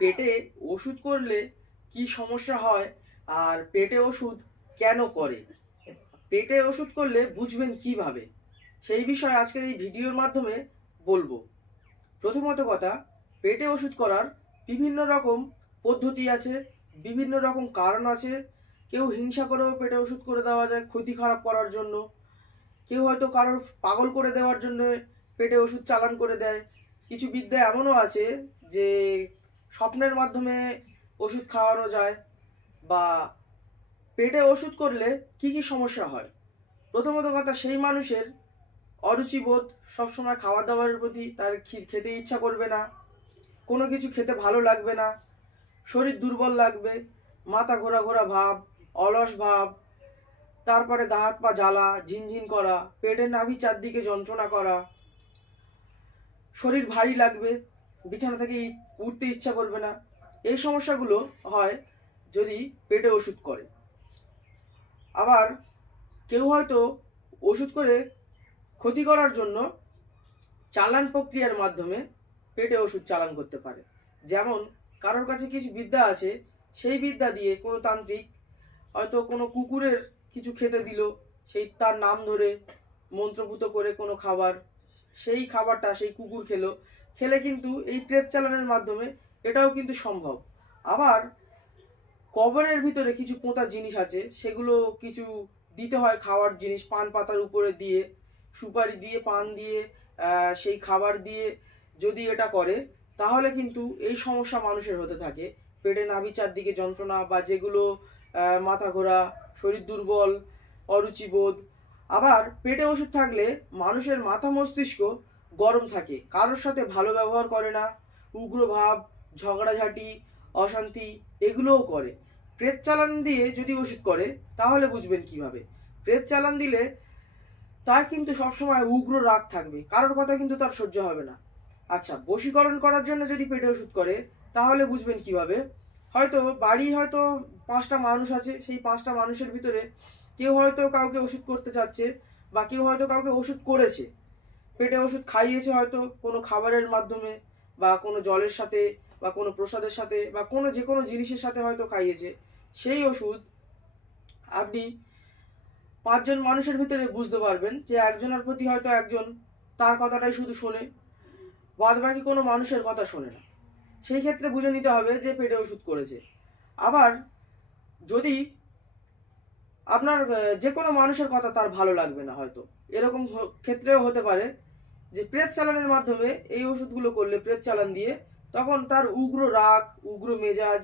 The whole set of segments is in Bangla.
পেটে ওষুধ করলে কি সমস্যা হয় আর পেটে ওষুধ কেন করে, পেটে ওষুধ করলে বুঝবেন কিভাবে, সেই বিষয়ে আজকের এই ভিডিওর মাধ্যমে বলবো। প্রথমত কথা, পেটে ওষুধ করার বিভিন্ন রকম পদ্ধতি আছে, বিভিন্ন রকম কারণ আছে। কেউ হিংসা করেও পেটে ওষুধ করে দেওয়া যায় ক্ষতি খারাপ করার জন্য, কেউ হয়তো কারোর পাগল করে দেওয়ার জন্য পেটে ওষুধ চালান করে দেয়। কিছু বিদ্যা এমনও আছে যে স্বপ্নের মাধ্যমে ওষুধ খাওয়ানো যায়। বা পেটে ওষুধ করলে কি কি সমস্যা হয়, প্রথমত কথা, সেই মানুষের অরুচিবোধ, সবসময় খাওয়া দাওয়ার প্রতি তার খেতে ইচ্ছা করবে না, কোনো কিছু খেতে ভালো লাগবে না, শরীর দুর্বল লাগবে, মাথা ঘোরা ঘোরা ভাব, অলস ভাব, তারপরে গা হাত পা জ্বালা, ঝিনঝিন করা, পেটের নাভি চারদিকে যন্ত্রণা করা, শরীর ভারী লাগবে, বিছানা থেকে উঠতে ইচ্ছা করবে না। এই সমস্যাগুলো হয় যদি পেটে ওষুধ করে। আবার কেউ হয়তো ওষুধ করে ক্ষতি করার জন্য চালান প্রক্রিয়ার মাধ্যমে পেটে ওষুধ চালান করতে পারে। যেমন কারোর কাছে কিছু বিদ্যা আছে, সেই বিদ্যা দিয়ে কোনো তান্ত্রিক হয়তো কোনো কুকুরের কিছু খেতে দিল, সেই তার নাম ধরে মন্ত্রপুত করে কোনো খাবার, সেই খাবারটা সেই কুকুর খেলো, খেলে কিন্তু এই প্রেত চালানের মাধ্যমে এটাও কিন্তু সম্ভব। আবার কবরের ভিতরে কিছু পোঁতা জিনিস আছে, সেগুলো কিছু দিতে হয়, খাওয়ার জিনিস, পান পাতার উপরে দিয়ে, সুপারি দিয়ে, পান দিয়ে, সেই খাবার দিয়ে যদি এটা করে, তাহলে কিন্তু এই সমস্যা মানুষের হতে থাকে। পেটে নাভি চারদিকে যন্ত্রণা, বা যেগুলো মাথা ঘোরা, শরীর দুর্বল, অরুচিবোধ। আবার পেটে ওষুধ থাকলে মানুষের মাথা মস্তিষ্ক গরম থাকে, কারোর সাথে ভালো ব্যবহার করে না, উগ্র ভাব, ঝগড়াঝাটি, অশান্তি এগুলোও করে। প্রেত চালান দিয়ে যদি ওষুধ করে তাহলে বুঝবেন কিভাবে। প্রেত চালান দিলে তার কিন্তু সবসময় উগ্র রাগ থাকবে, কারোর কথা কিন্তু তার সহ্য হবে না। আচ্ছা, বশীকরণ করার জন্য যদি পেটে ওষুধ করে তাহলে বুঝবেন কিভাবে। হয়তো বাড়ি হয়তো 5টা মানুষ আছে, সেই 5টা মানুষের ভিতরে কেউ হয়তো কাউকে ওষুধ করতে চাচ্ছে, বা কেউ হয়তো কাউকে ওষুধ করেছে, পেটে ওষুধ খাইয়েছে হয়তো কোনো খাবারের মাধ্যমে, বা কোনো জলের সাথে, বা কোনো প্রসাদের সাথে, বা কোনো যে কোনো জিনিসের সাথে হয়তো খাইয়েছে। সেই ওষুধ আপনি 5জন মানুষের ভিতরে বুঝতে পারবেন যে একজনের প্রতি হয়তো একজন তার কথাটাই শুধু শোনে, বাদ বাকি কোনো মানুষের কথা শোনে না। সেই ক্ষেত্রে বুঝে নিতে হবে যে পেটে ওষুধ করেছে। আবার যদি আপনার যে কোনো মানুষের কথা তার ভালো লাগবে না, হয়তো এরকম ক্ষেত্রেও হতে পারে যে প্রেত চালানের মাধ্যমে এই ওষুধগুলো করলে, প্রেত চালান দিয়ে, তখন তার উগ্র রাগ, উগ্র মেজাজ,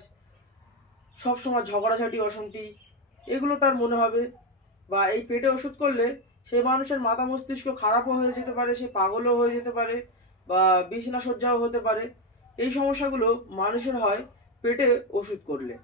সবসময় ঝগড়াঝাটি, অশান্তি এগুলো তার মনে হবে। বা এই পেটে ওষুধ করলে সেই মানুষের মাথা মস্তিষ্ক খারাপও হয়ে যেতে পারে, সে পাগলও হয়ে যেতে পারে, বা বিছানা সজ্জাও হতে পারে। এই সমস্যাগুলো মানুষের হয় পেটে ওষুধ করলে।